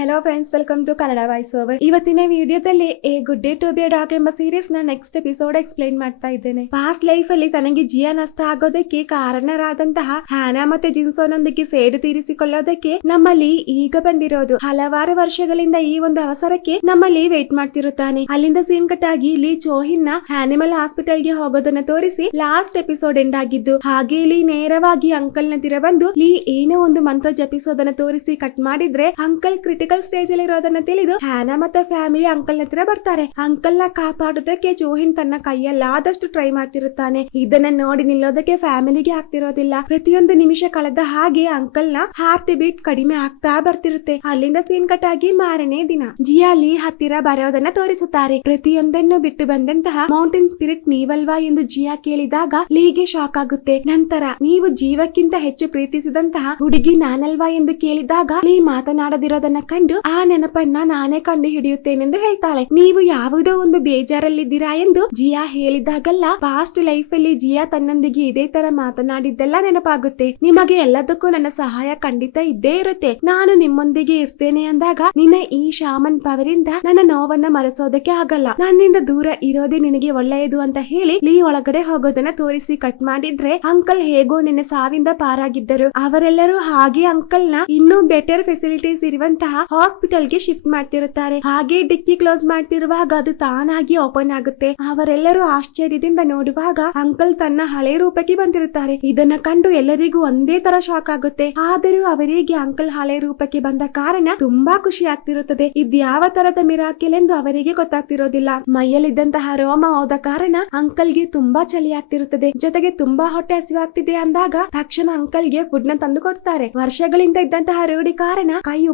Hello friends welcome to Kannada voice over ಇವತ್ತಿನ ವಿಡಿಯೋದಲ್ಲಿ a good day to be dog ಎಂಬ ಸೀರೀಸ್ನ next episode explain ಮಾಡ್ತಾ ಇದ್ದೇನೆ. ಪಾಸ್ಟ್ ಲೈಫ್ ಅಲ್ಲಿ ತನಗೆ ಜಿಯಾ ನಷ್ಟ ಆಗೋದಕ್ಕೆ ಕಾರಣರಾದಂತಹ ಹ್ಯಾನಾ ಮತ್ತೆ ಜಿನ್ಸೋನೊಂದಿಗೆ ಸೇಡು ತೀರಿಸಿಕೊಳ್ಳೋದಕ್ಕೆ ನಮ್ಮಲ್ಲಿ ಈಗ ಬಂದಿರೋದು. ಹಲವಾರು ವರ್ಷಗಳಿಂದ ಈ ಒಂದು ಅವಸರಕ್ಕೆ ನಮ್ಮಲ್ಲಿ ವೇಟ್ ಮಾಡ್ತಿರುತ್ತಾನೆ. ಅಲ್ಲಿಂದ ಸೀನ್ ಕಟ್ ಆಗಿ ಇಲ್ಲಿ ಚೋಹಿನ್ನ ಹ್ಯಾನಿಮಲ್ ಹಾಸ್ಪಿಟಲ್ಗೆ ಹೋಗೋದನ್ನ ತೋರಿಸಿ ಲಾಸ್ಟ್ ಎಪಿಸೋಡ್ ಎಂಡ್ ಆಗಿದ್ದು, ಹಾಗೆ ಇಲ್ಲಿ ನೇರವಾಗಿ ಅಂಕಲ್ನ ತಿರ ಬಂದು ಲೀ ಏನೋ ಒಂದು ಮಂತ್ರ ಜಪಿಸೋದನ್ನ ತೋರಿಸಿ ಕಟ್ ಮಾಡಿದ್ರೆ ಅಂಕಲ್ ಕ್ರಿಟಿಕಲ್ ಸ್ಟೇಜ್ ಅಲ್ಲಿ ಇರೋದನ್ನ ತಿಳಿದು ಹ್ಯಾನಾ ಮತ್ತೆ ಫ್ಯಾಮಿಲಿ ಅಂಕಲ್ ಹತ್ರ ಬರ್ತಾರೆ. ಅಂಕಲ್ನ ಕಾಪಾಡೋದಕ್ಕೆ ಜೋಹಿನ್ ತನ್ನ ಕೈಯಲ್ಲಾದಷ್ಟು ಟ್ರೈ ಮಾಡ್ತಿರುತ್ತಾನೆ. ಇದನ್ನ ನೋಡಿ ನಿಲ್ಲೋದಕ್ಕೆ ಫ್ಯಾಮಿಲಿಗೆ ಆಗ್ತಿರೋದಿಲ್ಲ. ಪ್ರತಿಯೊಂದು ನಿಮಿಷ ಕಳೆದ ಹಾಗೆ ಅಂಕಲ್ನ ಹಾರ್ಟ್ ಬೀಟ್ ಕಡಿಮೆ ಆಗ್ತಾ ಬರ್ತಿರುತ್ತೆ. ಅಲ್ಲಿಂದ ಸೀನ್ ಕಟ್ ಆಗಿ ಮಾರನೇ ದಿನ. ಜಿಯಾಲಿ ಹತ್ತಿರ ಬರೋದನ್ನ ತೋರಿಸುತ್ತಾರೆ. ಪ್ರತಿಯೊಂದನ್ನು ಬಿಟ್ಟು ಬಂದಂತಹ ಮೌಂಟೇನ್ ಸ್ಪಿರಿಟ್ ನೀವಲ್ವಾ ಎಂದು ಜಿಯಾ ಕೇಳಿದಾಗ ಲೀಗೆ ಶಾಕ್ ಆಗುತ್ತೆ. ನಂತರ ನೀವು ಜೀವಕ್ಕಿಂತ ಹೆಚ್ಚು ಪ್ರೀತಿಸಿದಂತಹ ಹುಡುಗಿ ನಾನಲ್ವಾ ಎಂದು ಕೇಳಿದಾಗ ಲೀ ಮಾತನಾಡದಿರೋದನ್ನ ಕಂಡು ಆ ನೆನಪನ್ನ ನಾನೇ ಕಂಡು ಹಿಡಿಯುತ್ತೇನೆಂದು ಹೇಳ್ತಾಳೆ. ನೀವು ಯಾವುದೋ ಒಂದು ಬೇಜಾರಲ್ಲಿದ್ದೀರಾ ಎಂದು ಜಿಯಾ ಹೇಳಿದಾಗಲ್ಲ ಪಾಸ್ಟ್ ಲೈಫ್ ಅಲ್ಲಿ ಜಿಯಾ ತನ್ನೊಂದಿಗೆ ಇದೇ ತರ ಮಾತನಾಡಿದ್ದೆಲ್ಲ ನೆನಪಾಗುತ್ತೆ. ನಿಮಗೆ ಎಲ್ಲದಕ್ಕೂ ನನ್ನ ಸಹಾಯ ಖಂಡಿತ ಇದ್ದೇ ಇರುತ್ತೆ. ನಾನು ನಿಮ್ಮೊಂದಿಗೆ ಇರ್ತೇನೆ ಅಂದಾಗ ನಿನ್ನ ಈ ಶಾಮನ್ ಪವರಿಂದ ನನ್ನ ನೋವನ್ನ ಮರೆಸೋದಕ್ಕೆ ಆಗಲ್ಲ. ನನ್ನಿಂದ ದೂರ ಇರೋದೇ ನಿನಗೆ ಒಳ್ಳೆಯದು ಅಂತ ಹೇಳಿ ಲೀ ಒಳಗಡೆ ಹೋಗೋದನ್ನ ತೋರಿಸಿ ಕಟ್ ಮಾಡಿದ್ರೆ ಅಂಕಲ್ ಹೇಗೋ ನಿನ್ನ ಸಾವಿಂದ ಪಾರಾಗಿದ್ದರು. ಅವರೆಲ್ಲರೂ ಹಾಗೆ ಅಂಕಲ್ನ ಇನ್ನೂ ಬೆಟರ್ ಫೆಸಿಲಿಟೀಸ್ ಇರುವಂತಹ ಹಾಸ್ಪಿಟಲ್ಗೆ ಶಿಫ್ಟ್ ಮಾಡ್ತಿರುತ್ತಾರೆ. ಹಾಗೆ ಡಿಕ್ಕಿ ಕ್ಲೋಸ್ ಮಾಡ್ತಿರುವಾಗ ಅದು ತಾನಾಗಿ ಓಪನ್ ಆಗುತ್ತೆ. ಅವರೆಲ್ಲರೂ ಆಶ್ಚರ್ಯದಿಂದ ನೋಡುವಾಗ ಅಂಕಲ್ ತನ್ನ ಹಳೆ ರೂಪಕ್ಕೆ ಬಂದಿರುತ್ತಾರೆ. ಇದನ್ನ ಕಂಡು ಎಲ್ಲರಿಗೂ ಒಂದೇ ತರ ಶಾಕ್ ಆಗುತ್ತೆ. ಆದರೂ ಅವರಿಗೆ ಅಂಕಲ್ ಹಳೆ ರೂಪಕ್ಕೆ ಬಂದ ಕಾರಣ ತುಂಬಾ ಖುಷಿ ಆಗ್ತಿರುತ್ತದೆ. ಇದು ಯಾವ ತರದ ಮಿರಾಕಿಲ್ ಎಂದು ಅವರಿಗೆ ಗೊತ್ತಾಗ್ತಿರೋದಿಲ್ಲ. ಮೈಯಲ್ಲಿದ್ದಂತಹ ರೋಮ ಹೋದ ಕಾರಣ ಅಂಕಲ್ಗೆ ತುಂಬಾ ಚಳಿ ಆಗ್ತಿರುತ್ತದೆ. ಜೊತೆಗೆ ತುಂಬಾ ಹೊಟ್ಟೆ ಹಸಿವಾಗ್ತಿದೆ ಅಂದಾಗ ತಕ್ಷಣ ಅಂಕಲ್ಗೆ ಫುಡ್ನ ತಂದು ಕೊಡ್ತಾರೆ. ವರ್ಷಗಳಿಂದ ಇದ್ದಂತಹ ರೂಢಿ ಕಾರಣ ಕೈ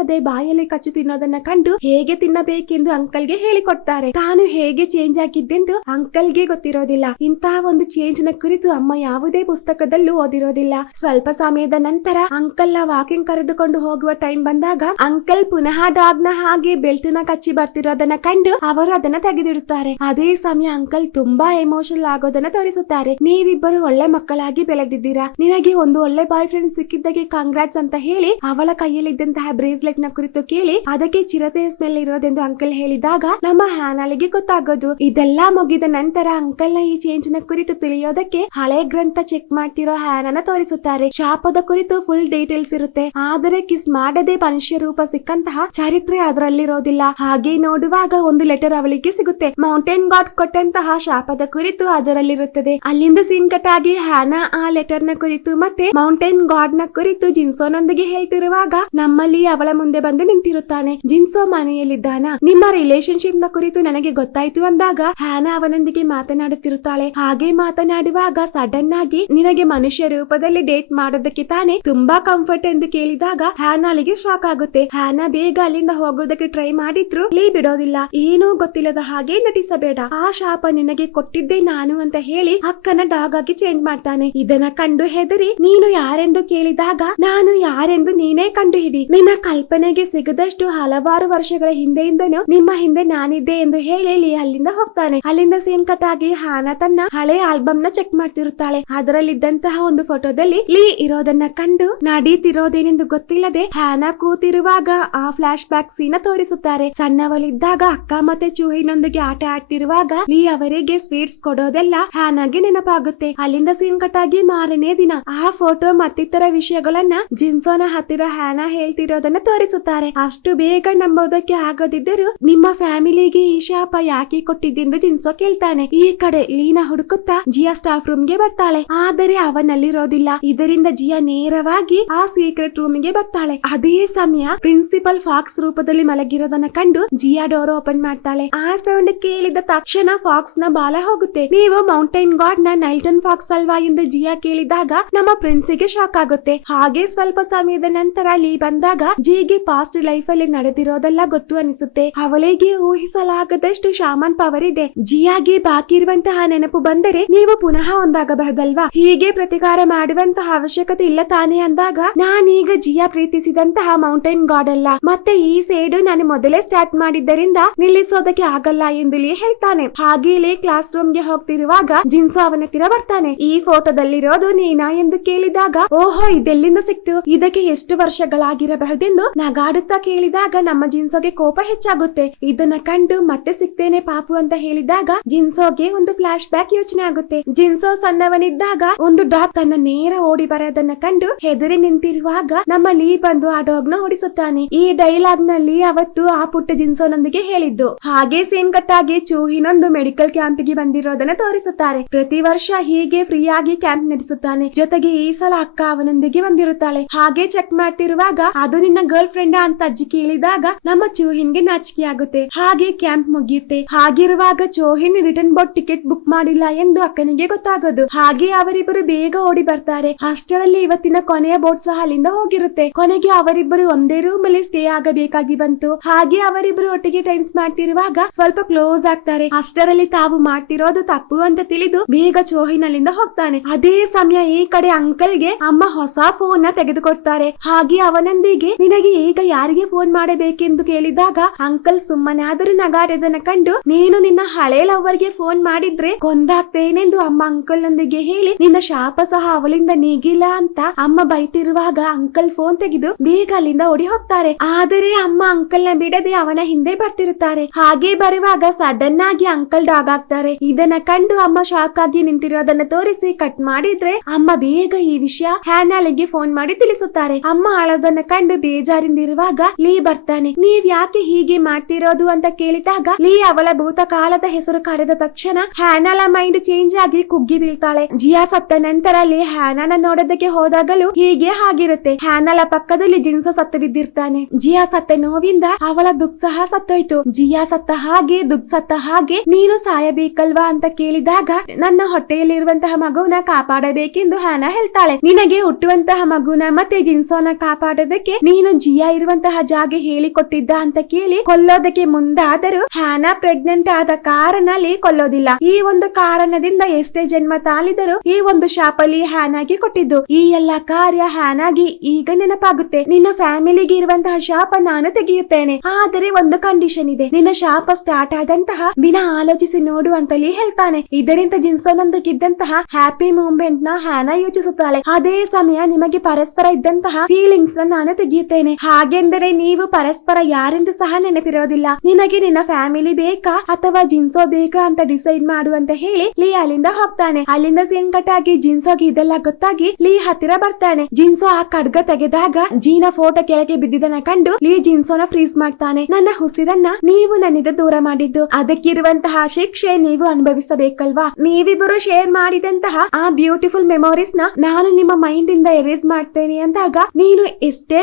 ಉಪಯೋಗಿಸದೆ ಬಾಯಲ್ಲಿ ಕಚ್ಚು ತಿನ್ನೋದನ್ನ ಕಂಡು ಹೇಗೆ ತಿನ್ನಬೇಕೆಂದು ಅಂಕಲ್ಗೆ ಹೇಳಿಕೊಡ್ತಾರೆ. ತಾನು ಹೇಗೆ ಚೇಂಜ್ ಆಗಿದ್ದೆಂದು ಅಂಕಲ್ಗೆ ಗೊತ್ತಿರೋದಿಲ್ಲ. ಇಂತಹ ಒಂದು ಚೇಂಜ್ನ ಕುರಿತು ಅಮ್ಮ ಯಾವುದೇ ಪುಸ್ತಕದಲ್ಲೂ ಓದಿರೋದಿಲ್ಲ. ಸ್ವಲ್ಪ ಸಮಯದ ನಂತರ ಅಂಕಲ್ನ ವಾಕಿಂಗ್ ಕರೆದುಕೊಂಡು ಹೋಗುವ ಟೈಮ್ ಬಂದಾಗ ಅಂಕಲ್ ಪುನಃ ಡಾಗ್ನ ಹಾಗೆ ಬೆಲ್ಟ್ನ ಕಚ್ಚಿ ಬರ್ತಿರೋದನ್ನ ಕಂಡು ಅವರು ಅದನ್ನ ತೆಗೆದಿಡುತ್ತಾರೆ. ಅದೇ ಸಮಯ ಅಂಕಲ್ ತುಂಬಾ ಎಮೋಷನಲ್ ಆಗೋದನ್ನ ತೋರಿಸುತ್ತಾರೆ. ನೀವಿಬ್ಬರು ಒಳ್ಳೆ ಮಕ್ಕಳಾಗಿ ಬೆಳೆದಿದ್ದೀರಾ? ನಿನಗೆ ಒಂದು ಒಳ್ಳೆ ಬಾಯ್ ಫ್ರೆಂಡ್ ಸಿಕ್ಕಿದ್ದಕ್ಕೆ ಕಾಂಗ್ರಾಟ್ಸ್ ಅಂತ ಹೇಳಿ ಅವಳ ಕೈಯಲ್ಲಿದ್ದಂತಹ ಬ್ರೇಸ್ಲೆಟ್ ನ ಕುರಿತು ಕೇಳಿ, ಅದಕ್ಕೆ ಚಿರತೆಯ ಸ್ಮೆಲ್ ಇರೋದೆಂದು ಅಂಕಲ್ ಹೇಳಿದಾಗ, ನಮ್ಮ ಹ್ಯಾನಲಿಗೆ ಗೊತ್ತಾಗೋದು. ಇದೆಲ್ಲ ಮುಗಿದ ನಂತರ ಅಂಕಲ್ನ ಈ ಚೇಂಜ್ನ ಕುರಿತು ತಿಳಿಯೋದಕ್ಕೆ ಹಳೆ ಗ್ರಂಥ ಚೆಕ್ ಮಾಡ್ತಿರೋ ಹ್ಯಾನನ ತೋರಿಸುತ್ತಾರೆ. ಶಾಪದ ಕುರಿತು ಫುಲ್ ಡೀಟೇಲ್ಸ್ ಇರುತ್ತೆ. ಆದರೆ ಕಿಸ್ ಮಾಡದೆ ಮನುಷ್ಯ ರೂಪ ಸಿಕ್ಕಂತಹ ಚರಿತ್ರೆ ಅದರಲ್ಲಿರೋದಿಲ್ಲ. ಹಾಗೆ ನೋಡುವಾಗ ಒಂದು ಲೆಟರ್ ಅವಳಿಗೆ ಸಿಗುತ್ತೆ. ಮೌಂಟೇನ್ ಗಾಡ್ ಕೊಟ್ಟಂತಹ ಶಾಪದ ಕುರಿತು ಅದರಲ್ಲಿರುತ್ತದೆ. ಅಲ್ಲಿಂದ ಸೀನ್ ಕಟ್ ಆಗಿ ಹ್ಯಾನಾ ಆ ಲೆಟರ್ನ ಕುರಿತು ಮತ್ತೆ ಮೌಂಟೇನ್ ಗಾಡ್ನ ಕುರಿತು ಜಿನ್ಸೋನೊಂದಿಗೆ ಹೇಳ್ತಿರುವಾಗ ನಮ್ಮಲ್ಲಿ ಅವಳ ಮುಂದೆ ಬಂದು ನಿಂತಿರುತ್ತಾನೆ. ಜಿನ್ಸೋ ಮನೆಯಲ್ಲಿದ್ದಾನ? ನಿಮ್ಮ ರಿಲೇಶನ್ಶಿಪ್ನ ಕುರಿತು ನನಗೆ ಗೊತ್ತಾಯ್ತು ಅಂದಾಗ ಹ್ಯಾನಾ ಅವನೊಂದಿಗೆ ಮಾತನಾಡುತ್ತಿರುತ್ತಾಳೆ. ಹಾಗೆ ಮಾತನಾಡುವಾಗ ಸಡನ್ ಆಗಿ ನಿನಗೆ ಮನುಷ್ಯ ರೂಪದಲ್ಲಿ ಡೇಟ್ ಮಾಡೋದಕ್ಕೆ ತಾನೆ ತುಂಬಾ ಕಂಫರ್ಟ್ ಎಂದು ಕೇಳಿದಾಗ ಹ್ಯಾನಾಲಿಗೆ ಶಾಕ್ ಆಗುತ್ತೆ. ಹ್ಯಾನಾ ಬೇಗ ಅಲ್ಲಿಂದ ಹೋಗೋದಕ್ಕೆ ಟ್ರೈ ಮಾಡಿದ್ರು ಲೀ ಬಿಡೋದಿಲ್ಲ. ಏನೂ ಗೊತ್ತಿಲ್ಲದ ಹಾಗೆ ನಟಿಸಬೇಡ. ಆ ಶಾಪ ನಿನಗೆ ಕೊಟ್ಟಿದ್ದೆ ನಾನು ಅಂತ ಹೇಳಿ ಅಕ್ಕನ ಡಾಗ್ ಆಗಿ ಚೇಂಜ್ ಮಾಡ್ತಾನೆ. ಇದನ್ನ ಕಂಡು ಹೆದರಿ ನೀನು ಯಾರೆಂದು ಕೇಳಿದಾಗ ನಾನು ಯಾರೆಂದು ನೀನೇ ಕಂಡು ಹಿಡಿ ನಿನ್ನ ಕಲ್ಪನೆಗೆ ಸಿಗದಷ್ಟು ಹಲವಾರು ವರ್ಷಗಳ ಹಿಂದೆಯಿಂದನೂ ನಿಮ್ಮ ಹಿಂದೆ ನಾನಿದ್ದೆ ಎಂದು ಹೇಳಿ ಲೀ ಅಲ್ಲಿಂದ ಹೋಗ್ತಾನೆ. ಅಲ್ಲಿಂದ ಸೀನ್ ಕಟ್ ಆಗಿ ಹಾನ ತನ್ನ ಹಳೆ ಆಲ್ಬಮ್ನ ಚೆಕ್ ಮಾಡ್ತಿರುತ್ತಾಳೆ. ಅದರಲ್ಲಿದ್ದಂತಹ ಒಂದು ಫೋಟೋದಲ್ಲಿ ಲೀ ಇರೋದನ್ನ ಕಂಡು ನಡೀತಿರೋದೇನೆಂದು ಗೊತ್ತಿಲ್ಲದೆ ಹ್ಯಾನ ಕೂತಿರುವಾಗ ಆ ಫ್ಲಾಶ್ ಬ್ಯಾಕ್ ಸೀನ ತೋರಿಸುತ್ತಾರೆ. ಸಣ್ಣವಳಿದ್ದಾಗ ಅಕ್ಕ ಮತ್ತೆ ಚೂಹಿನೊಂದಿಗೆ ಆಟ ಆಡ್ತಿರುವಾಗ ಲೀ ಅವರಿಗೆ ಸ್ವೀಟ್ಸ್ ಕೊಡೋದೆಲ್ಲ ಹ್ಯಾನಾಗೆ ನೆನಪಾಗುತ್ತೆ. ಅಲ್ಲಿಂದ ಸೀನ್ ಕಟ್ ಆಗಿ ಮಾರನೇ ದಿನ ಆ ಫೋಟೋ ಮತ್ತಿತರ ವಿಷಯಗಳನ್ನ ಜಿನ್ಸೋನ ಹತ್ತಿರ ಹ್ಯಾನಾ ಹೇಳ್ತಿರೋದನ್ನ ತೋರಿಸುತ್ತಾರೆ ಅಷ್ಟು ಬೇಗ ನಂಬೋದಕ್ಕೆ ಆಗದಿದ್ದರೂ ನಿಮ್ಮ ಫ್ಯಾಮಿಲಿಗೆ ಈ ಶಾಪ ಯಾಕೆ ಕೊಟ್ಟಿದ್ದೆಂದು ಜಿನ್ಸೋ ಕೇಳ್ತಾನೆ. ಈ ಕಡೆ ಲೀನಾ ಹುಡುಕುತ್ತಾ ಜಿಯಾ ಸ್ಟಾಫ್ ರೂಮ್ಗೆ ಬರ್ತಾಳೆ. ಆದರೆ ಅವನಲ್ಲಿರೋದಿಲ್ಲ. ಇದರಿಂದ ಜಿಯಾ ನೇರವಾಗಿ ಆ ಸೀಕ್ರೆಟ್ ರೂಮ್ಗೆ ಬರ್ತಾಳೆ. ಅದೇ ಸಮಯ ಪ್ರಿನ್ಸಿಪಲ್ ಫಾಕ್ಸ್ ರೂಪದಲ್ಲಿ ಮಲಗಿರೋದನ್ನ ಕಂಡು ಜಿಯಾ ಡೋರ್ ಓಪನ್ ಮಾಡ್ತಾಳೆ. ಆ ಸೌಂಡ್ ಕೇಳಿದ ತಕ್ಷಣ ಫಾಕ್ಸ್ನ ಬಾಲ ಹೋಗುತ್ತೆ. ನೀವು ಮೌಂಟೇನ್ ಗಾಡ್ನ ನೈಲ್ಟನ್ ಫಾಕ್ಸ್ ಅಲ್ವಾ ಎಂದು ಜಿಯಾ ಕೇಳಿದಾಗ ನಮ್ಮ ಪ್ರಿನ್ಸಿಗೆ ಶಾಕ್ ಆಗುತ್ತೆ. ಹಾಗೆ ಸ್ವಲ್ಪ ಸಮಯದ ನಂತರ ಲೀ ಬಂದಾಗ ಜಿಗೆ ಪಾಸ್ಟ್ ಲೈಫ್ ಅಲ್ಲಿ ನಡೆದಿರೋದೆಲ್ಲ ಗೊತ್ತು ಅನಿಸುತ್ತೆ. ಅವಳಿಗೆ ಊಹಿಸಲಾಗದಷ್ಟು ಶಾಮನ್ ಪವರ್ ಇದೆ. ಜಿಯಾಗೆ ಬಾಕಿ ಇರುವಂತಹ ನೆನಪು ಬಂದರೆ ನೀವು ಪುನಃ ಒಂದಾಗಬಹುದಲ್ವಾ? ಹೀಗೆ ಪ್ರತಿಕಾರ ಮಾಡುವಂತಹ ಅವಶ್ಯಕತೆ ಇಲ್ಲ ತಾನೇ ಅಂದಾಗ ನಾನೀಗ ಜಿಯಾ ಪ್ರೀತಿಸಿದಂತಹ ಮೌಂಟೇನ್ ಗಾಡ್ ಅಲ್ಲ. ಮತ್ತೆ ಈ ಸೇಡು ನಾನು ಮೊದಲೇ ಸ್ಟಾರ್ಟ್ ಮಾಡಿದ್ದರಿಂದ ನಿಲ್ಲಿಸೋದಕ್ಕೆ ಆಗಲ್ಲ ಎಂದು ಹೇಳ್ತಾನೆ. ಹಾಗೇಲೇ ಕ್ಲಾಸ್ ರೂಮ್ಗೆ ಹೋಗ್ತಿರುವಾಗ ಜಿನ್ಸೋ ಅವನ ಹತ್ತಿರ ಬರ್ತಾನೆ. ಈ ಫೋಟೋದಲ್ಲಿರೋದು ನೀನಾ ಎಂದು ಕೇಳಿದಾಗ, ಓಹೋ, ಇದೆಲ್ಲಿಂದ ಸಿಕ್ತು? ಇದಕ್ಕೆ ಎಷ್ಟು ವರ್ಷಗಳಾಗಿರಬಹುದೆಂದು ನಗಾಡುತ್ತಾ ಕೇಳಿದಾಗ ನಮ್ಮ ಜಿನ್ಸೋಗೆ ಕೋಪ ಹೆಚ್ಚಾಗುತ್ತೆ. ಇದನ್ನ ಕಂಡು ಮತ್ತೆ ಸಿಗ್ತೇನೆ ಪಾಪು ಅಂತ ಹೇಳಿದಾಗ ಜಿನ್ಸೋಗೆ ಒಂದು ಫ್ಲಾಶ್ ಬ್ಯಾಕ್ ಯೋಚನೆ ಆಗುತ್ತೆ. ಜಿನ್ಸೋ ಸಣ್ಣವನಿದ್ದಾಗ ಒಂದು ಡಾಗ್ ತನ್ನ ನೇರ ಓಡಿ ಬರೋದನ್ನ ಕಂಡು ಹೆದರಿ ನಿಂತಿರುವಾಗ ನಮ್ಮ ಲೀ ಬಂದು ಆ ಡಾಗ್ನ ಓಡಿಸುತ್ತಾನೆ. ಈ ಡೈಲಾಗ್ನಲ್ಲಿ ಅವತ್ತು ಆ ಪುಟ್ಟ ಜಿನ್ಸೋನೊಂದಿಗೆ ಹೇಳಿದ್ದು. ಹಾಗೆ ಸೇಮ್ ಕಟ್ ಆಗಿ ಚೂಹಿನೊಂದು ಮೆಡಿಕಲ್ ಕ್ಯಾಂಪ್ಗೆ ಬಂದಿರೋದನ್ನ ತೋರಿಸುತ್ತಾರೆ. ಪ್ರತಿ ವರ್ಷ ಹೀಗೆ ಫ್ರೀ ಆಗಿ ಕ್ಯಾಂಪ್ ನಡೆಸುತ್ತಾನೆ. ಜೊತೆಗೆ ಈ ಸಲ ಅಕ್ಕ ಅವನೊಂದಿಗೆ ಬಂದಿರುತ್ತಾಳೆ. ಹಾಗೆ ಚೆಕ್ ಮಾಡ್ತಿರುವಾಗ ಅದು ನಿನ್ನ ಗರ್ಲ್ ಫ್ರೆಂಡ್ ಅಂತ ಅಜ್ಜಿ ಕೇಳಿದಾಗ ನಮ್ಮ ಚೋಹಿನ್ಗೆ ನಾಚಿಕೆ ಆಗುತ್ತೆ ಹಾಗೆ ಕ್ಯಾಂಪ್ ಮುಗಿಯುತ್ತೆ. ಹಾಗಿರುವಾಗ ಚೋಹಿನ್ ರಿಟರ್ನ್ ಬೋರ್ಡ್ ಟಿಕೆಟ್ ಬುಕ್ ಮಾಡಿಲ್ಲ ಎಂದು ಅಕ್ಕನಿಗೆ ಗೊತ್ತಾಗೋದು. ಹಾಗೆ ಅವರಿಬ್ಬರು ಬೇಗ ಓಡಿ ಬರ್ತಾರೆ. ಅಷ್ಟರಲ್ಲಿ ಇವತ್ತಿನ ಕೊನೆಯ ಬೋಟ್ ಸಹ ಅಲ್ಲಿಂದ ಹೋಗಿರುತ್ತೆ. ಕೊನೆಗೆ ಅವರಿಬ್ಬರು ಒಂದೇ ರೂಮ್ ಅಲ್ಲಿ ಸ್ಟೇ ಆಗಬೇಕಾಗಿ ಬಂತು. ಹಾಗೆ ಅವರಿಬ್ಬರು ಒಟ್ಟಿಗೆ ಟೈಮ್ಸ್ ಮಾಡ್ತಿರುವಾಗ ಸ್ವಲ್ಪ ಕ್ಲೋಸ್ ಆಗ್ತಾರೆ. ಅಷ್ಟರಲ್ಲಿ ತಾವು ಮಾಡ್ತಿರೋದು ತಪ್ಪು ಅಂತ ತಿಳಿದು ಬೇಗ ಚೋಹಿನ್ ಅಲ್ಲಿಂದ ಹೋಗ್ತಾನೆ. ಅದೇ ಸಮಯ ಈ ಕಡೆ ಅಂಕಲ್ಗೆ ಅಮ್ಮ ಹೊಸ ಫೋನ್ನ ತೆಗೆದುಕೊಡ್ತಾರೆ. ಹಾಗೆ ಅವನೊಂದಿಗೆ ನಿನಗೆ ಈಗ ಯಾರಿಗೆ ಫೋನ್ ಮಾಡಬೇಕೆಂದು ಕೇಳಿದಾಗ ಅಂಕಲ್ ಸುಮ್ಮನೆ ಆದರೂ ನಗಾರದನ್ನ ಕಂಡು, ನೀನು ನಿನ್ನ ಹಳೆ ಲವರ್ಗೆ ಫೋನ್ ಮಾಡಿದ್ರೆ ಕೊಂದಾಗ್ತೇನೆಂದು ಅಮ್ಮ ಅಂಕಲ್ ನೊಂದಿಗೆ ಹೇಳಿ, ನಿನ್ನ ಶಾಪ ಸಹ ಅವಳಿಂದ ನೀಗಿಲ್ಲ ಅಂತ ಅಮ್ಮ ಬೈತಿರುವಾಗ ಅಂಕಲ್ ಫೋನ್ ತೆಗೆದು ಬೇಗ ಅಲ್ಲಿಂದ ಓಡಿ ಹೋಗ್ತಾರೆ. ಆದರೆ ಅಮ್ಮ ಅಂಕಲ್ನ ಬಿಡದೆ ಅವನ ಹಿಂದೆ ಬರ್ತಿರುತ್ತಾರೆ. ಹಾಗೆ ಬರುವಾಗ ಸಡನ್ ಆಗಿ ಅಂಕಲ್ ಡಾಗ್ ಆಗ್ತಾರೆ. ಇದನ್ನ ಕಂಡು ಅಮ್ಮ ಶಾಕ್ ಆಗಿ ನಿಂತಿರೋದನ್ನ ತೋರಿಸಿ ಕಟ್ ಮಾಡಿದ್ರೆ ಅಮ್ಮ ಬೇಗ ಈ ವಿಷಯ ಹ್ಯಾನಾಲಿಗೆ ಫೋನ್ ಮಾಡಿ ತಿಳಿಸುತ್ತಾರೆ. ಅಮ್ಮ ಆಳೋದನ್ನ ಕಂಡು ಬೇಜಾರಿಂದಿರುವಾಗ ಲೀ ಬರ್ತಾನೆ. ನೀವ್ ಯಾಕೆ ಹೀಗೆ ಮಾಡ್ತಿರೋದು ಅಂತ ಕೇಳಿದಾಗ ಲೀ ಅವಳ ಭೂತಕಾಲದ ಹೆಸರು ಕರೆದ ತಕ್ಷಣ ಹ್ಯಾನಲ ಮೈಂಡ್ ಚೇಂಜ್ ಆಗಿ ಕುಗ್ಗಿ ಬೀಳ್ತಾಳೆ. ಜಿಯಾ ಸತ್ತ ನಂತರ ಲೀ ಹ್ಯಾನನ ನೋಡೋದಕ್ಕೆ ಹೋದಾಗಲೂ ಹೀಗೆ ಆಗಿರುತ್ತೆ. ಹ್ಯಾನಲ ಪಕ್ಕದಲ್ಲಿ ಜಿನ್ಸ ಸತ್ತು ಬಿದ್ದಿರ್ತಾನೆ. ಜಿಯಾ ಸತ್ತ ನೋವಿಂದ ಅವಳ ದುಃಖ ಸಹ ಸತ್ತೋಯ್ತು. ಜಿಯಾ ಸತ್ತ ಹಾಗೆ, ದುಃಖ ಸತ್ತ ಹಾಗೆ ನೀನು ಸಾಯಬೇಕಲ್ವಾ ಅಂತ ಕೇಳಿದಾಗ ನನ್ನ ಹೊಟ್ಟೆಯಲ್ಲಿರುವಂತಹ ಮಗುವನ್ನ ಕಾಪಾಡಬೇಕೆಂದು ಹ್ಯಾನ ಹೇಳ್ತಾಳೆ. ನಿನಗೆ ಹುಟ್ಟುವಂತಹ ಮಗುನ ಮತ್ತೆ ಜಿನ್ಸೋನ ಕಾಪಾಡೋದಕ್ಕೆ ನೀನು ಜಿಯಾ ಇರುವಂತಹ ಜಾಗ ಹೇಳಿಕೊಟ್ಟಿದ್ದ ಅಂತ ಕೇಳಿ ಕೊಲ್ಲೋದಕ್ಕೆ ಮುಂದಾದರೂ ಹ್ಯಾನ ಪ್ರೆಗ್ನೆಂಟ್ ಆದ ಕಾರಣ ಲೀ ಕೊಲ್ಲೋದಿಲ್ಲ. ಈ ಒಂದು ಕಾರಣದಿಂದ ಎಷ್ಟೇ ಜನ್ಮ ತಾಲಿದರು ಈ ಒಂದು ಶಾಪಲಿ ಹ್ಯಾನಾಗಿ ಕೊಟ್ಟಿದ್ದು. ಈ ಎಲ್ಲಾ ಕಾರ್ಯ ಹ್ಯಾನಾಗಿ ಈಗ ನೆನಪಾಗುತ್ತೆ. ನಿನ್ನ ಫ್ಯಾಮಿಲಿಗೆ ಇರುವಂತಹ ಶಾಪ ನಾನು ತೆಗೆಯುತ್ತೇನೆ. ಆದರೆ ಒಂದು ಕಂಡೀಷನ್ ಇದೆ. ನಿನ್ನ ಶಾಪ ಸ್ಟಾರ್ಟ್ ಆದಂತಹ ದಿನ ಆಲೋಚಿಸಿ ನೋಡು ಅಂತಲೇ ಹೇಳ್ತಾನೆ. ಇದರಿಂದ ಜಿನ್ಸೋನೊಂದಕ್ಕಿದ್ದಂತಹ ಹ್ಯಾಪಿ ಮೂಮೆಂಟ್ನ ಹ್ಯಾನ ಯೋಚಿಸುತ್ತಾಳೆ. ಅದೇ ಸಮಯ ನಿಮಗೆ ಪರಸ್ಪರ ಇದ್ದಂತಹ ಫೀಲಿಂಗ್ಸ್ ನಾನು ತೆಗೆಯುತ್ತೇನೆ. ಹಾಗೆಂದರೆ ನೀವು ಪರಸ್ಪರ ಯಾರೆಂದು ಸಹ ನೆನಪಿರೋದಿಲ್ಲ. ನಿನಗೆ ನಿನ್ನ ಫ್ಯಾಮಿಲಿ ಬೇಕಾ? ಅಥವಾ ಜಿನ್ಸೋ ಬೇಕಾ ಅಂತ ಡಿಸೈಡ್ ಮಾಡು ಅಂತ ಹೇಳಿ ಲೀ ಅಲ್ಲಿಂದ ಹೋಗ್ತಾನೆ. ಅಲ್ಲಿಂದ ಸಿಂಕಟ್ ಆಗಿ ಜಿನ್ಸೋಗೆ ಇದೆಲ್ಲ ಗೊತ್ತಾಗಿ ಲೀ ಹತ್ತಿರ ಬರ್ತಾನೆ. ಜಿನ್ಸೋ ಆ ಖಡ್ಗ ತೆಗೆದಾಗ ಜೀನ ಫೋಟೋ ಕೆಳಗೆ ಬಿದ್ದಿದ್ದನ್ನ ಕಂಡು ಲೀ ಜಿನ್ಸೋನ ಫ್ರೀಸ್ ಮಾಡ್ತಾನೆ. ನನ್ನ ಹುಸಿರನ್ನ ನೀವು ನನ್ನಿಂದ ದೂರ ಮಾಡಿದ್ದು. ಅದಕ್ಕಿರುವಂತಹ ಶಿಕ್ಷೆ ನೀವು ಅನುಭವಿಸಬೇಕಲ್ವಾ? ನೀವಿಬ್ಬರು ಶೇರ್ ಮಾಡಿದಂತಹ ಆ ಬ್ಯೂಟಿಫುಲ್ ಮೆಮೊರೀಸ್ನ ನಾನು ನಿಮ್ಮ ಮೈಂಡ್ ಇಂದ ಎರೇಸ್ ಮಾಡ್ತೇನೆ ಅಂದಾಗ ನೀನು ಎಷ್ಟೇ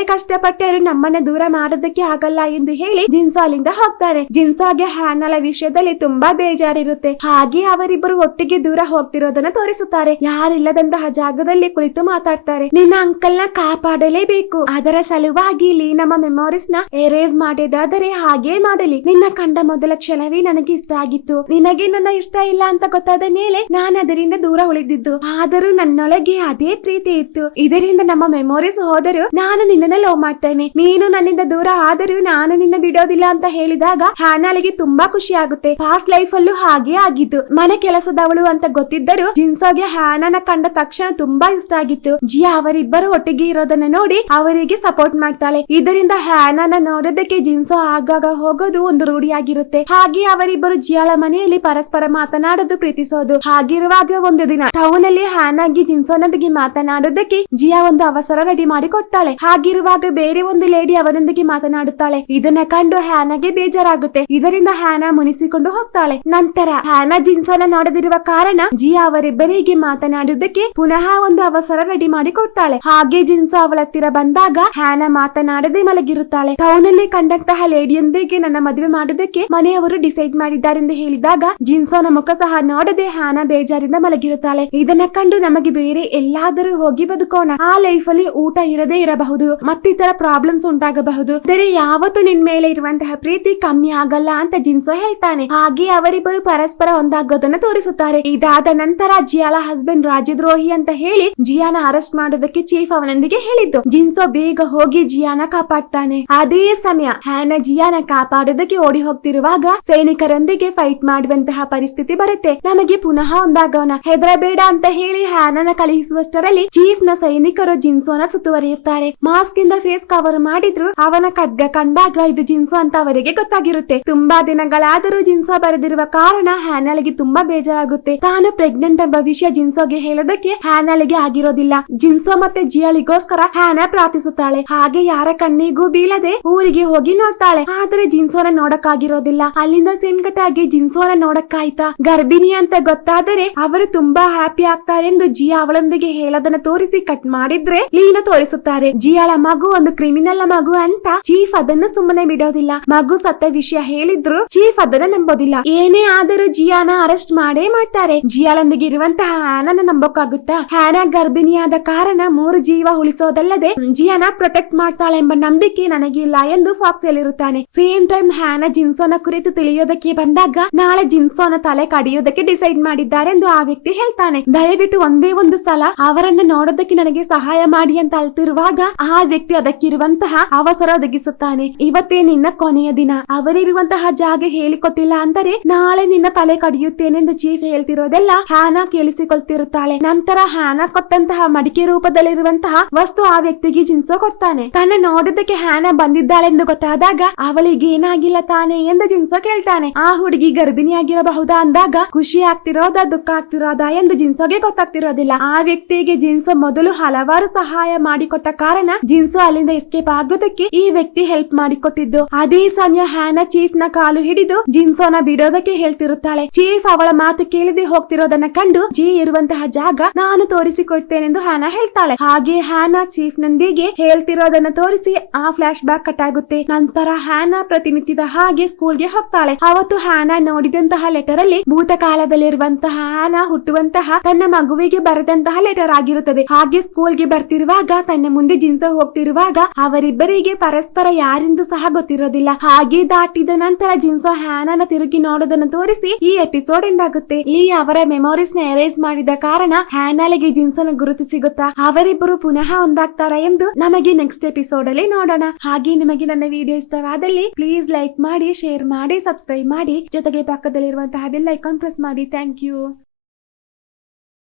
ಕಷ್ಟಪಟ್ಟರೂ ನಮ್ಮನ್ನ ದೂರ ಮಾಡೋದಕ್ಕೆ ಆಗಲ್ಲ ಎಂದು ಹೇಳಿ ಜಿನ್ಸಾ ಅಲ್ಲಿಂದ ಹೋಗ್ತಾರೆ. ಜಿನ್ಸಾಗೆ ಹ್ಯಾನಲ ವಿಷಯದಲ್ಲಿ ತುಂಬಾ ಬೇಜಾರಿರುತ್ತೆ. ಹಾಗೆ ಅವರಿಬ್ಬರು ಒಟ್ಟಿಗೆ ದೂರ ಹೋಗ್ತಿರೋದನ್ನ ತೋರಿಸುತ್ತಾರೆ. ಯಾರಿಲ್ಲದಂತಹ ಜಾಗದಲ್ಲಿ ಕುಳಿತು ಮಾತಾಡ್ತಾರೆ. ನಿನ್ನ ಅಂಕಲ್ನ ಕಾಪಾಡಲೇಬೇಕು. ಅದರ ಸಲುವಾಗಿ ಇಲ್ಲಿ ನಮ್ಮ ಮೆಮೊರೀಸ್ನ ಎರೇಸ್ ಮಾಡಿದಾದರೆ ಹಾಗೆ ಮಾಡಲಿ. ನಿನ್ನ ಕಂಡ ಮೊದಲ ಕ್ಷಣವೇ ನನಗೆ ಇಷ್ಟ ಆಗಿತ್ತು. ನಿನಗೆ ನನ್ನ ಇಷ್ಟ ಇಲ್ಲ ಅಂತ ಗೊತ್ತಾದ ಮೇಲೆ ನಾನು ಅದರಿಂದ ದೂರ ಉಳಿದಿದ್ದು. ಆದರೂ ನನ್ನೊಳಗೆ ಅದೇ ಪ್ರೀತಿ ಇತ್ತು. ಇದರಿಂದ ನಮ್ಮ ಮೆಮೊರೀಸ್ ಹೋದರೂ ನಾನು ನಿನ್ನನ್ನ ಲವ್ ಮಾಡ್ತೇನೆ ನೀನು ನನ್ನಿಂದ ದೂರ ಆದರೂ ನಾನು ನಿನ್ನ ಬಿಡೋದಿಲ್ಲ ಅಂತ ಹೇಳಿದಾಗ ಹ್ಯಾನಾಲಿಗೆ ತುಂಬಾ ಖುಷಿ ಆಗುತ್ತೆ. ಪಾಸ್ಟ್ ಲೈಫ್ ಅಲ್ಲೂ ಹಾಗೆ ಆಗಿತ್ತು ಮನೆ ಕೆಲಸದವಳು ಅಂತ ಗೊತ್ತಿದ್ದರೂ ಜಿನ್ಸೋಗೆ ಹ್ಯಾನನ ಕಂಡ ತಕ್ಷಣ ತುಂಬಾ ಇಷ್ಟ ಆಗಿತ್ತು. ಜಿಯಾ ಅವರಿಬ್ಬರು ಒಟ್ಟಿಗೆ ಇರೋದನ್ನ ನೋಡಿ ಅವರಿಗೆ ಸಪೋರ್ಟ್ ಮಾಡ್ತಾಳೆ. ಇದರಿಂದ ಹ್ಯಾನನ ನೋಡೋದಕ್ಕೆ ಜಿನ್ಸೋ ಆಗಾಗ ಹೋಗೋದು ಒಂದು ರೂಢಿಯಾಗಿರುತ್ತೆ. ಹಾಗೆ ಅವರಿಬ್ಬರು ಜಿಯಾಳ ಮನೆಯಲ್ಲಿ ಪರಸ್ಪರ ಮಾತನಾಡೋದು ಪ್ರೀತಿಸೋದು. ಹಾಗಿರುವಾಗ ಒಂದು ದಿನ ಟೌನ್ ಅಲ್ಲಿ ಹ್ಯಾನಾಗಿ ಜಿನ್ಸೋನೊಂದಿಗೆ ಮಾತನಾಡೋದಕ್ಕೆ ಜಿಯಾ ಒಂದು ಅವಸರ ರೆಡಿ ಮಾಡಿ ಕೊಡ್ತಾಳೆ. ಹಾಗಿರುವಾಗ ಬೇರೆ ಒಂದು ಲೇಡಿ ಅವನೊಂದಿಗೆ ಮಾತನಾಡುತ್ತಾಳೆ. ಇದನ್ನ ಕಂಡು ಹ್ಯಾನಾಗೆ ಬೇಜಾರಾಗುತ್ತೆ. ಇದರಿಂದ ಹ್ಯಾನಾ ಮುನಿಸಿಕೊಂಡು ಹೋಗ್ತಾಳೆ. ನಂತರ ಹ್ಯಾನಾ ಜಿನ್ಸನ ನೋಡದಿರುವ ಕಾರಣ ಜಿಯಾ ಅವರಿಬ್ಬರಿಗೆ ಮಾತನಾಡುವುದಕ್ಕೆ ಪುನಃ ಒಂದು ಅವಸರ ರೆಡಿ ಮಾಡಿ ಕೊಡ್ತಾಳೆ ಹಾಗೆ ಜಿನ್ಸ ಅವಳ ಹತ್ತಿರ ಬಂದಾಗ ಹ್ಯಾನಾ ಮಾತನಾಡದೆ ಮಲಗಿರುತ್ತಾಳೆ. ಟೌನ್ ಅಲ್ಲಿ ಕಂಡಂತಹ ಲೇಡಿಯೊಂದಿಗೆ ನನ್ನ ಮದುವೆ ಮಾಡುವುದಕ್ಕೆ ಮನೆಯವರು ಡಿಸೈಡ್ ಮಾಡಿದ್ದಾರೆ ಎಂದು ಹೇಳಿದಾಗ ಜಿನ್ಸೋನ ಮುಖ ಸಹ ನೋಡದೆ ಹ್ಯಾನಾ ಬೇಜಾರಿಂದ ಮಲಗಿರುತ್ತಾಳೆ. ಇದನ್ನ ಕಂಡು ನಮಗೆ ಬೇರೆ ಎಲ್ಲಾದರೂ ಹೋಗಿ ಬದುಕೋಣ. ಆ ಲೈಫ್ ಅಲ್ಲಿ ಊಟ ಇರದೇ ಇರಬಹುದು. ಮತ್ತಿತರ ಪ್ರಾಬ್ಲಮ್ಸ್ ಉಂಟಾಗಬಹುದು. ಯಾವತ್ತೂ ನಿನ್ ಮೇಲೆ ಇರುವಂತಹ ಪ್ರೀತಿ ಕಮ್ಮಿ ಆಗಲ್ಲ ಅಂತ ಜಿನ್ಸೋ ಹೇಳ್ತಾನೆ. ಹಾಗೆ ಅವರಿಬ್ಬರು ಪರಸ್ಪರ ಒಂದಾಗೋದನ್ನ ತೋರಿಸುತ್ತಾರೆ. ಇದಾದ ನಂತರ ಜಿಯಾಲ ಹಸ್ಬೆಂಡ್ ರಾಜದ್ರೋಹಿ ಅಂತ ಹೇಳಿ ಜಿಯಾನ ಅರೆಸ್ಟ್ ಮಾಡೋದಕ್ಕೆ ಚೀಫ್ ಅವನೊಂದಿಗೆ ಹೇಳಿದ್ದು. ಜಿನ್ಸೋ ಬೇಗ ಹೋಗಿ ಜಿಯಾನ ಕಾಪಾಡ್ತಾನೆ. ಅದೇ ಸಮಯ ಹ್ಯಾನ ಜಿಯಾನ ಕಾಪಾಡೋದಕ್ಕೆ ಓಡಿ ಹೋಗ್ತಿರುವಾಗ ಸೈನಿಕರೊಂದಿಗೆ ಫೈಟ್ ಮಾಡುವಂತಹ ಪರಿಸ್ಥಿತಿ ಬರುತ್ತೆ. ನಮಗೆ ಪುನಃ ಒಂದಾಗೋಣ. ಹೆದರಬೇಡ ಅಂತ ಹೇಳಿ ಹ್ಯಾನನ ಕಳುಹಿಸುವಷ್ಟರಲ್ಲಿ ಚೀಫ್ನ ಸೈನಿಕರು ಜಿನ್ಸೋನ ಸುತ್ತುವರಿಯುತ್ತಾರೆ. ಮಾಸ್ಕ್ ಇಂದ ಫೇಸ್ ಅವರು ಮಾಡಿದ್ರು, ಅವನ ಖಡ್ಗ ಕಂಡಾಗ ಇದು ಜಿನ್ಸು ಅಂತ ಅವರಿಗೆ ಗೊತ್ತಾಗಿರುತ್ತೆ. ತುಂಬಾ ದಿನಗಳಾದರೂ ಜಿನ್ಸೋ ಬರೆದಿರುವ ಕಾರಣ ಹ್ಯಾನಲ್ಗೆ ತುಂಬಾ ಬೇಜಾರಾಗುತ್ತೆ. ತಾನು ಪ್ರೆಗ್ನೆಂಟ್ ಎಂಬ ವಿಷಯ ಜಿನ್ಸೋಗೆ ಹೇಳೋದಕ್ಕೆ ಹ್ಯಾನಲ್ಗೆ ಆಗಿರೋದಿಲ್ಲ. ಜಿನ್ಸೋ ಮತ್ತೆ ಜಿಯಾಳಿಗೋಸ್ಕರ ಹ್ಯಾನ ಪ್ರಾರ್ಥಿಸುತ್ತಾಳೆ. ಹಾಗೆ ಯಾರ ಕಣ್ಣಿಗೂ ಬೀಳದೆ ಊರಿಗೆ ಹೋಗಿ ನೋಡ್ತಾಳೆ. ಆದ್ರೆ ಜಿನ್ಸೋನ ನೋಡಕ್ಕಾಗಿರೋದಿಲ್ಲ. ಅಲ್ಲಿಂದ ಸಿನ್ಕಟ್ ಆಗಿ ಜಿನ್ಸೋನ ನೋಡಕ್ಕಾಯ್ತಾ? ಗರ್ಭಿಣಿ ಅಂತ ಗೊತ್ತಾದರೆ ಅವರು ತುಂಬಾ ಹ್ಯಾಪಿ ಆಗ್ತಾರೆಂದು ಜಿಯಾ ಅವಳೊಂದಿಗೆ ಹೇಳೋದನ್ನ ತೋರಿಸಿ ಕಟ್ ಮಾಡಿದ್ರೆ ಲೀನ ತೋರಿಸುತ್ತಾರೆ. ಜಿಯಾಳ ಮಗು ಒಂದು ಕ್ರಿಮಿನಲ್ ಮಗು ಅಂತ ಚೀಫ್ ಅದನ್ನ ಸುಮ್ಮನೆ ಬಿಡೋದಿಲ್ಲ. ಮಗು ಸತ್ತ ವಿಷಯ ಹೇಳಿದ್ರು ಚೀಫ್ ಅದನ್ನ ನಂಬೋದಿಲ್ಲ. ಏನೇ ಆದರೂ ಜಿಯಾನ ಅರೆಸ್ಟ್ ಮಾಡೇ ಮಾಡ್ತಾರೆ. ಜಿಯಾಳೊಂದಿಗೆ ಇರುವಂತಹ ಹ್ಯಾನನ ನಂಬೋಕ್ಕಾಗುತ್ತಾ? ಹ್ಯಾನ ಗರ್ಭಿಣಿಯಾದ ಕಾರಣ ಮೂರು ಜೀವ ಉಳಿಸೋದಲ್ಲದೆ ಜಿಯಾನ ಪ್ರೊಟೆಕ್ಟ್ ಮಾಡ್ತಾಳೆ ಎಂಬ ನಂಬಿಕೆ ನನಗಿಲ್ಲ ಎಂದು ಫಾಕ್ಸ್ ಹೇಳಿರುತ್ತಾನೆ ಸೇಮ್ ಟೈಮ್ ಹ್ಯಾನ ಜಿನ್ಸೋನ ಕುರಿತು ತಿಳಿಯೋದಕ್ಕೆ ಬಂದಾಗ ನಾಳೆ ಜಿನ್ಸೋನ ತಲೆ ಕಡಿಯೋದಕ್ಕೆ ಡಿಸೈಡ್ ಮಾಡಿದ್ದಾರೆ ಎಂದು ಆ ವ್ಯಕ್ತಿ ಹೇಳ್ತಾನೆ. ದಯವಿಟ್ಟು ಒಂದೇ ಒಂದು ಸಲ ಅವರನ್ನ ನೋಡೋದಕ್ಕೆ ನನಗೆ ಸಹಾಯ ಮಾಡಿ ಅಂತ ಅಲ್ತಿರುವಾಗ ಆ ವ್ಯಕ್ತಿ ಅದಕ್ಕಿರುವಂತಹ ಅವಸರ ಒದಗಿಸುತ್ತಾನೆ. ಇವತ್ತೇ ನಿನ್ನ ಕೊನೆಯ ದಿನ. ಅವರಿರುವಂತಹ ಜಾಗ ಹೇಳಿಕೊಟ್ಟಿಲ್ಲ ಅಂದರೆ ನಾಳೆ ನಿನ್ನ ತಲೆ ಕಡಿಯುತ್ತೇನೆಂದು ಚೀಫ್ ಹೇಳ್ತಿರೋದೆಲ್ಲ ಹಾನಾ ಕೇಳಿಸಿಕೊಳ್ತಿರುತ್ತಾಳೆ. ನಂತರ ಹಾನಾ ಕೊಟ್ಟಂತಹ ಮಡಿಕೆ ರೂಪದಲ್ಲಿರುವಂತಹ ವಸ್ತು ಆ ವ್ಯಕ್ತಿಗೆ ಜಿನ್ಸೋ ಕೊಡ್ತಾನೆ. ತನ್ನ ನೋಡೋದಕ್ಕೆ ಹ್ಯಾನ ಬಂದಿದ್ದಾಳೆಂದು ಗೊತ್ತಾದಾಗ ಅವಳಿಗೆ ಏನಾಗಿಲ್ಲ ತಾನೆ ಎಂದು ಜಿನ್ಸೋ ಕೇಳ್ತಾನೆ. ಆ ಹುಡುಗಿ ಗರ್ಭಿಣಿಯಾಗಿರಬಹುದಾ ಅಂದಾಗ ಖುಷಿ ಆಗ್ತಿರೋದ ದುಃಖ ಆಗ್ತಿರೋದಾ ಎಂದು ಜಿನ್ಸೋಗೆ ಗೊತ್ತಾಗ್ತಿರೋದಿಲ್ಲ. ಆ ವ್ಯಕ್ತಿಗೆ ಜಿನ್ಸೋ ಮೊದಲು ಹಲವಾರು ಸಹಾಯ ಮಾಡಿಕೊಟ್ಟ ಕಾರಣ ಜಿನ್ಸೋ ಅಲ್ಲಿಂದ ಎಸ್ಕೇಪ್ ಆಗೋದಕ್ಕೆ ಈ ವ್ಯಕ್ತಿ ಹೆಲ್ಪ್ ಮಾಡಿಕೊಟ್ಟಿದ್ದು. ಅದೇ ಸಮಯ ಹ್ಯಾನ ಚೀಫ್ನ ಕಾಲು ಹಿಡಿದು ಜಿನ್ಸೋನ ಬಿಡೋದಕ್ಕೆ ಹೇಳ್ತಿರುತ್ತಾಳೆ. ಚೀಫ್ ಅವಳ ಮಾತು ಕೇಳಿದೆ ಹೋಗ್ತಿರೋದನ್ನ ಕಂಡು ಜಿ ಇರುವಂತಹ ಜಾಗ ನಾನು ತೋರಿಸಿಕೊಡ್ತೇನೆಂದು ಹ್ಯಾನ ಹೇಳ್ತಾಳೆ. ಹಾಗೆ ಹ್ಯಾನ ಚೀಫ್ ನೊಂದಿಗೆ ಹೇಳ್ತಿರೋದನ್ನ ತೋರಿಸಿ ಆ ಫ್ಲಾಶ್ ಬ್ಯಾಕ್ ಕಟ್ ಆಗುತ್ತೆ. ನಂತರ ಹ್ಯಾನ ಪ್ರತಿನಿತ್ಯದ ಹಾಗೆ ಸ್ಕೂಲ್ಗೆ ಹೋಗ್ತಾಳೆ. ಅವತ್ತು ಹ್ಯಾನ ನೋಡಿದಂತಹ ಲೆಟರ್ ಅಲ್ಲಿ ಭೂತಕಾಲದಲ್ಲಿರುವಂತಹ ಹ್ಯಾನ ಹುಟ್ಟುವಂತಹ ತನ್ನ ಮಗುವಿಗೆ ಬರೆದಂತಹ ಲೆಟರ್ ಆಗಿರುತ್ತದೆ. ಹಾಗೆ ಸ್ಕೂಲ್ಗೆ ಬರ್ತಿರುವಾಗ ತನ್ನ ಮುಂದೆ ಜಿನ್ಸ ಹೋಗ್ತಿರುವಾಗ ಅವರಿಬ್ಬರಿಗೆ ಪರಸ್ಪರ ಯಾರೆಂದು ಸಹ ಗೊತ್ತಿರೋದಿಲ್ಲ. ಹಾಗೆ ದಾಟಿದ ನಂತರ ಜಿನ್ಸೋ ಹ್ಯಾನನ ತಿರುಗಿ ನೋಡೋದನ್ನು ತೋರಿಸಿ ಈ ಎಪಿಸೋಡ್ ಎಂಡ್ ಆಗುತ್ತೆ. ಲೀ ಅವರ ಮೆಮೊರೀಸ್ನ ಎರೇಸ್ ಮಾಡಿದ ಕಾರಣ ಹ್ಯಾನಲಿಗೆ ಜಿನ್ಸನ ಗುರುತು ಸಿಗುತ್ತಾ? ಅವರಿಬ್ಬರು ಪುನಃ ಒಂದಾಗ್ತಾರಾ ಎಂದು ನಮಗೆ ನೆಕ್ಸ್ಟ್ ಎಪಿಸೋಡ್ ಅಲ್ಲಿ ನೋಡೋಣ. ಹಾಗೆ ನಿಮಗೆ ನನ್ನ ವಿಡಿಯೋ ಇಷ್ಟವಾದಲ್ಲಿ ಪ್ಲೀಸ್ ಲೈಕ್ ಮಾಡಿ ಶೇರ್ ಮಾಡಿ ಸಬ್ಸ್ಕ್ರೈಬ್ ಮಾಡಿ. ಜೊತೆಗೆ ಪಕ್ಕದಲ್ಲಿರುವಂತಹ ಬೆಲ್ ಐಕಾನ್ ಪ್ರೆಸ್ ಮಾಡಿ. Thank you